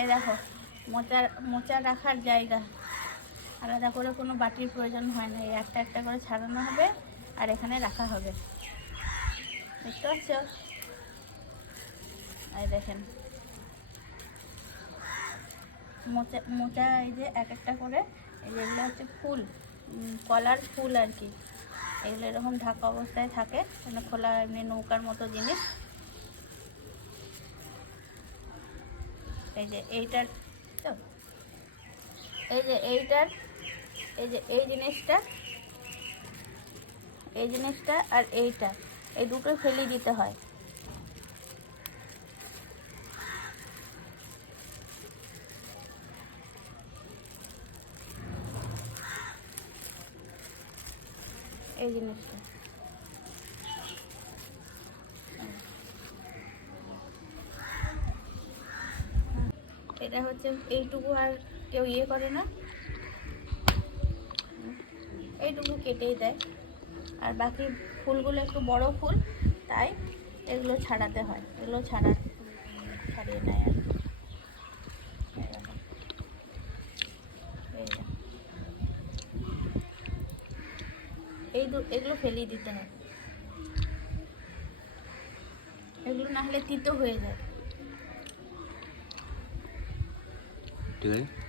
এই দেখো মোচা মোচা রাখার জায়গা, আলাদা করে কোনো বাটির প্রয়োজন হয় না, এই একটা একটা করে ছাড়ানো হবে আর এখানে রাখা হবে। দেখতে পাচ্ছ? এই দেখেন মোচা মোচা, এই যে এক একটা করে, এই যে এগুলো হচ্ছে ফুল, কলার ফুল আর কি। এগুলো এরকম ঢাকা অবস্থায় থাকে, মানে খোলা এমনি নৌকার মতো জিনিস। এই যে এইটার তো, এই যে এইটার, এই যে এই জিনিসটা আর এইটা, এই দুটো ফেলে দিতে হয়। এই জিনিসটা এটা হচ্ছে এইটুকু, আর কেউ ইয়ে করে না, এইটুকু কেটেই দেয়। আর বাকি ফুলগুলো একটু বড় ফুল, তাই এগুলো ছাড়াতে হয়, এগুলো ছাড়িয়ে নেয় আর কি। এগুলো ফেলিয়ে দিতে হয়, এগুলো না হলে তিতো হয়ে যায়। ঠিক আছে।